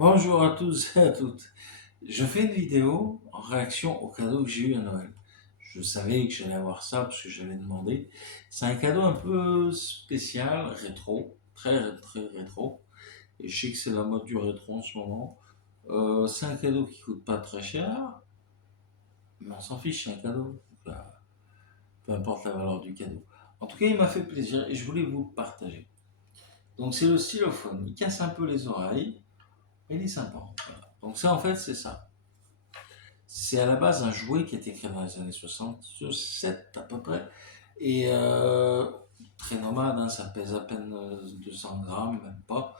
Bonjour à tous et à toutes. Je fais une vidéo en réaction au cadeau que j'ai eu à Noël. Je savais que j'allais avoir ça parce que j'avais demandé. C'est un cadeau un peu spécial, rétro, très rétro. Et je sais que c'est la mode du rétro en ce moment. C'est un cadeau qui coûte pas très cher, mais on s'en fiche, c'est un cadeau. Donc, peu importe la valeur du cadeau. En tout cas, il m'a fait plaisir et je voulais vous le partager. Donc c'est le stylophone. Il casse un peu les oreilles, mais il est sympa. Voilà. Donc ça, en fait, c'est ça. C'est à la base un jouet qui a été créé dans les années 67 à peu près. Et très nomade, hein, ça pèse à peine 200 grammes, même pas.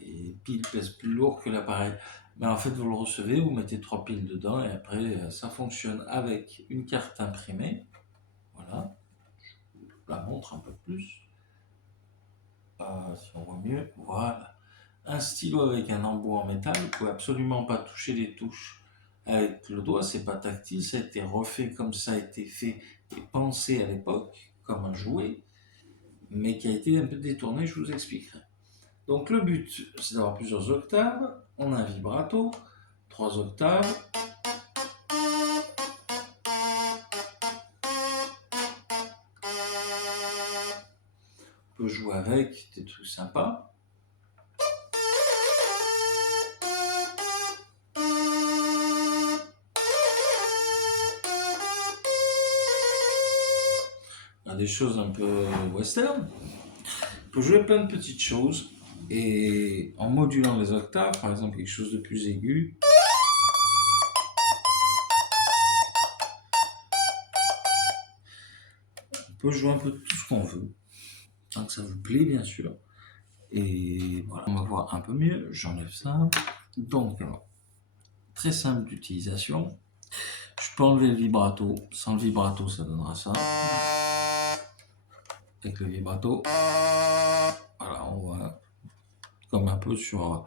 Et pile pèse plus lourd que l'appareil. Mais en fait, vous le recevez, vous mettez 3 piles dedans et après, ça fonctionne avec une carte imprimée. Voilà, je la montre un peu plus. Si on voit mieux, voilà. Un stylo avec un embout en métal, vous pouvez absolument pas toucher les touches avec le doigt, c'est pas tactile, ça a été refait comme ça a été fait et pensé à l'époque, comme un jouet, mais qui a été un peu détourné, je vous expliquerai. Donc le but, c'est d'avoir plusieurs octaves, on a un vibrato, 3 octaves, on peut jouer avec des trucs sympas. On a des choses un peu western. On peut jouer plein de petites choses et en modulant les octaves, par exemple quelque chose de plus aigu, on peut jouer un peu tout ce qu'on veut, tant que ça vous plaît bien sûr. Et voilà, on va voir un peu mieux, j'enlève ça. Donc, alors, très simple d'utilisation. Je peux enlever le vibrato, sans le vibrato ça donnera ça. Avec le vibrato, voilà, on voit comme un peu sur,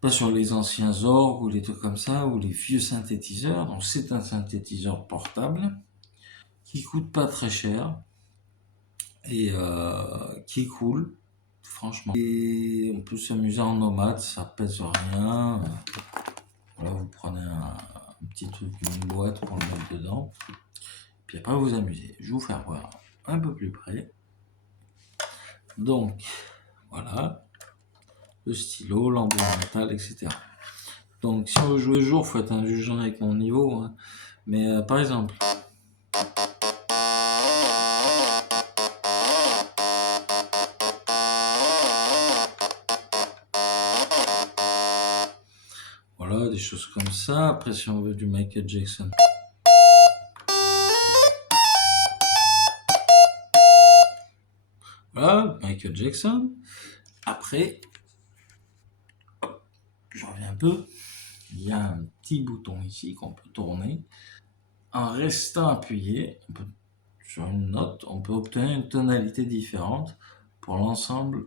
pas sur les anciens orgues ou les trucs comme ça, ou les vieux synthétiseurs. Donc c'est un synthétiseur portable qui coûte pas très cher et qui est cool, franchement. Et on peut s'amuser en nomade, ça pèse rien. Voilà, vous prenez un petit truc, une boîte pour le mettre dedans, puis après vous amusez. Je vais vous faire voir un peu plus près. Donc voilà, le stylo, l'embout en métal, etc. Donc si on veut jouer le jour, il faut être indulgent avec mon niveau, hein. Mais par exemple, voilà, des choses comme ça. Après, si on veut du Michael Jackson, voilà, Michael Jackson. Après, je reviens un peu. Il y a un petit bouton ici qu'on peut tourner. En restant appuyé sur une note, on peut obtenir une tonalité différente pour l'ensemble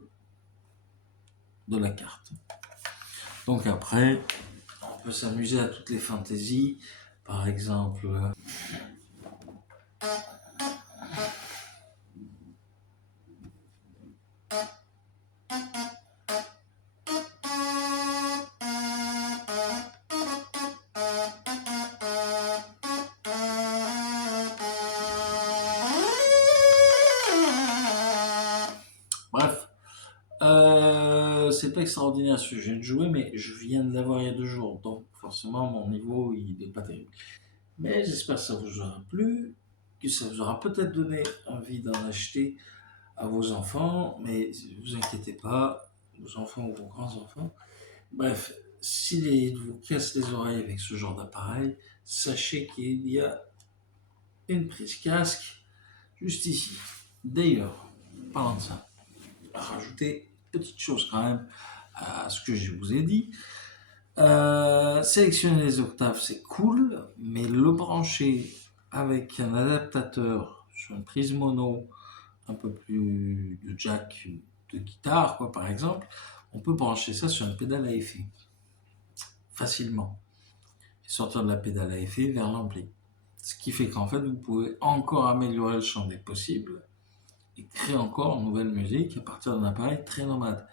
de la carte. Donc après, on peut s'amuser à toutes les fantaisies. Par exemple, bref, c'est pas extraordinaire ce sujet de jouer, mais je viens de l'avoir il y a 2 jours, donc forcément mon niveau il n'est pas terrible. Mais j'espère que ça vous aura plu, que ça vous aura peut-être donné envie d'en acheter à vos enfants, mais ne vous inquiétez pas, vos enfants ou vos grands-enfants. Bref, s'ils vous cassent les oreilles avec ce genre d'appareil, sachez qu'il y a une prise casque juste ici. D'ailleurs, parlant de ça, rajouter une petite chose quand même à ce que je vous ai dit. Sélectionner les octaves, c'est cool, mais le brancher avec un adaptateur sur une prise mono un peu plus de jack de guitare, quoi, par exemple, on peut brancher ça sur une pédale à effet facilement et sortir de la pédale à effet vers l'ampli. Ce qui fait qu'en fait, vous pouvez encore améliorer le champ des possibles et créer encore une nouvelle musique à partir d'un appareil très nomade.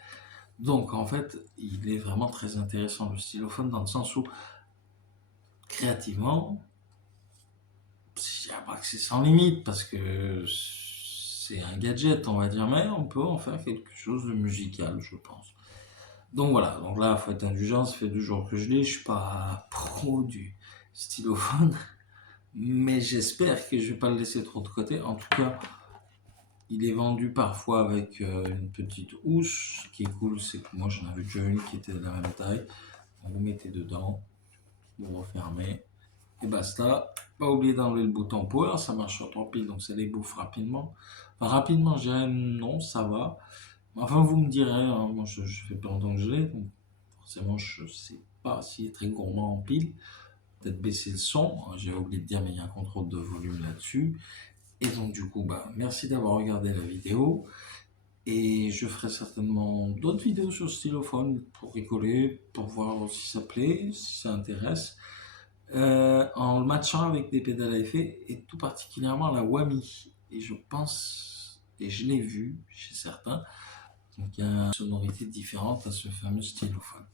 Donc en fait, il est vraiment très intéressant le stylophone dans le sens où créativement, je dirais pas que c'est sans limite parce que c'est un gadget, on va dire, mais on peut en faire quelque chose de musical, je pense. Donc voilà, donc là, faut être indulgent, ça fait 2 jours que je l'ai, je suis pas pro du stylophone, mais j'espère que je vais pas le laisser trop de côté. En tout cas, il est vendu parfois avec une petite housse. Ce qui est cool, c'est que moi j'en avais déjà une qui était de la même taille. Vous mettez dedans, vous refermez, et basta. Pas oublier d'enlever le bouton power, ça marche sur 3 piles, donc ça les bouffe rapidement. Enfin, rapidement, je dirais non, ça va. Enfin, vous me direz, hein, moi je fais pas longtemps que je l'ai, donc forcément je sais pas s'il est très gourmand en piles. Peut-être baisser le son, j'ai oublié de dire, mais il y a un contrôle de volume là-dessus. Et donc du coup, bah, merci d'avoir regardé la vidéo. Et je ferai certainement d'autres vidéos sur le stylophone pour rigoler, pour voir si ça plaît, si ça intéresse. En le matchant avec des pédales à effet et tout particulièrement la Wami. Et je pense, et je l'ai vu chez certains, donc il y a une sonorité différente à ce fameux stylophone.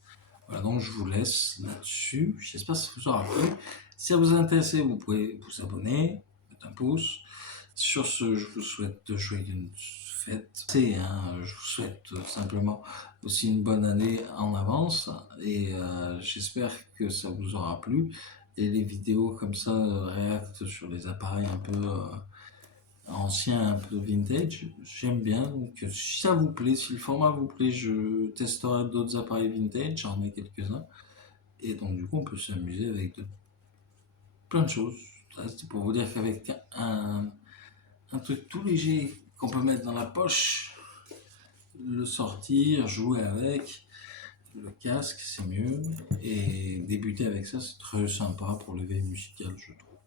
Voilà, donc je vous laisse là-dessus. J'espère que ça vous aura plu. Si ça vous a intéressé, vous pouvez vous abonner, mettre un pouce. Sur ce, je vous souhaite de joyeuses fêtes. Je vous souhaite simplement aussi une bonne année en avance et j'espère que ça vous aura plu. Et les vidéos comme ça, réactent sur les appareils un peu anciens, un peu vintage, j'aime bien. Donc si ça vous plaît, si le format vous plaît, je testerai d'autres appareils vintage, j'en ai quelques-uns. Et donc du coup, on peut s'amuser avec plein de choses. Ça, c'est pour vous dire qu'avec un truc tout léger qu'on peut mettre dans la poche, le sortir, jouer avec, le casque c'est mieux, et débuter avec ça c'est très sympa pour l'éveil musical je trouve.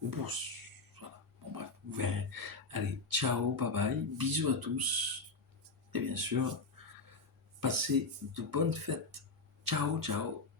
Ou pour... Voilà. Bon bref, vous verrez. Allez, ciao, bye bye, bisous à tous, et bien sûr, passez de bonnes fêtes. Ciao, ciao.